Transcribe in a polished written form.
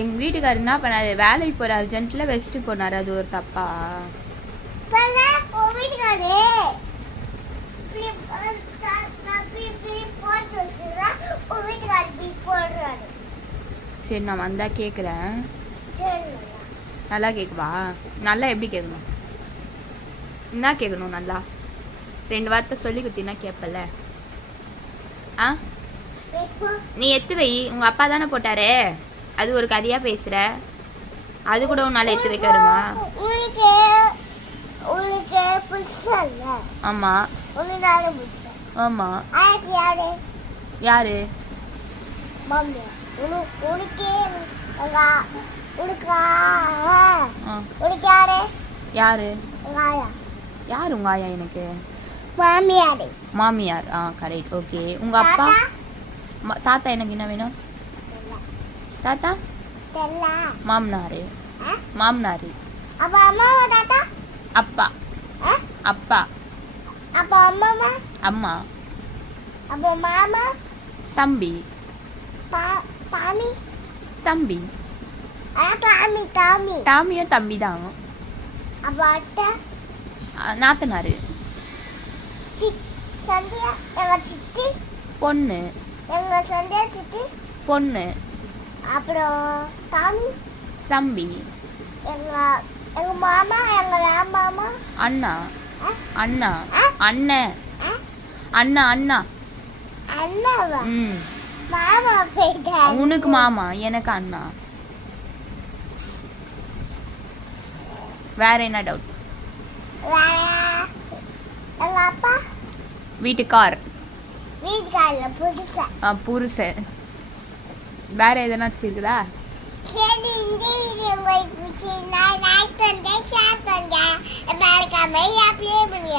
எங்கள் வீட்டுக்காரர் என்ன பண்ணாரு, வேலைக்கு போகிற அர்ஜென்ட்டில் வச்சுட்டு போனார். அது ஒரு தப்பா? சரி நான் வந்தா கேட்குறேன். நல்லா கேட்குவா? நல்லா எப்படி கேட்கணும்? என்ன கேட்கணும்? நல்லா 2 வார்த்தை சொல்லி குத்தினா கேட்பல. ஆ நீ எத்து வை. உங்கள் அப்பா தானே போட்டாரு. அது ஒரு கதையாக பேசுகிற. அது கூட உன்னால் எத்து வைக்கணுமா? ஆமாம் ஆமாம். யாரு? யாரு யாரு உங்க ஆயா? எனக்கு மாமியார். கரெக்ட். ஓகே. உங்க அப்பா தாத்தா எனக்கு என்ன வேணும்? தாத்தா மாமனாரு. மாமனாரு. அப்பா அப்பா. அம்மா. தம்பி. தம்பி. டாமியும் தம்பி தான். நாத்தனாரு. பொண்ணு. பொண்ணு. அப்புறம் தம்பி. எங்க மாமா, எங்க மாமா. அண்ணா. அண்ணா. அண்ணன். அண்ணா. அண்ணா. அண்ணாவா? ம். மாமா போயிட்டாரு. உனக்கு மாமா, எனக்கு அண்ணா. வேற என்ன டவுட்? எங்க அப்பா வீட்டுக்கார். வீட்டுக்காரல புதுசா. புருஷன். வேற எதனாச்சும் இருக்குதா? சரி, இந்த வீடியோ உங்களுக்கு பிடிச்சிருந்தா லைக் பண்ணுங்க, ஷேர் பண்ணுங்க, மறக்காம அப்படியே பண்ணுங்க.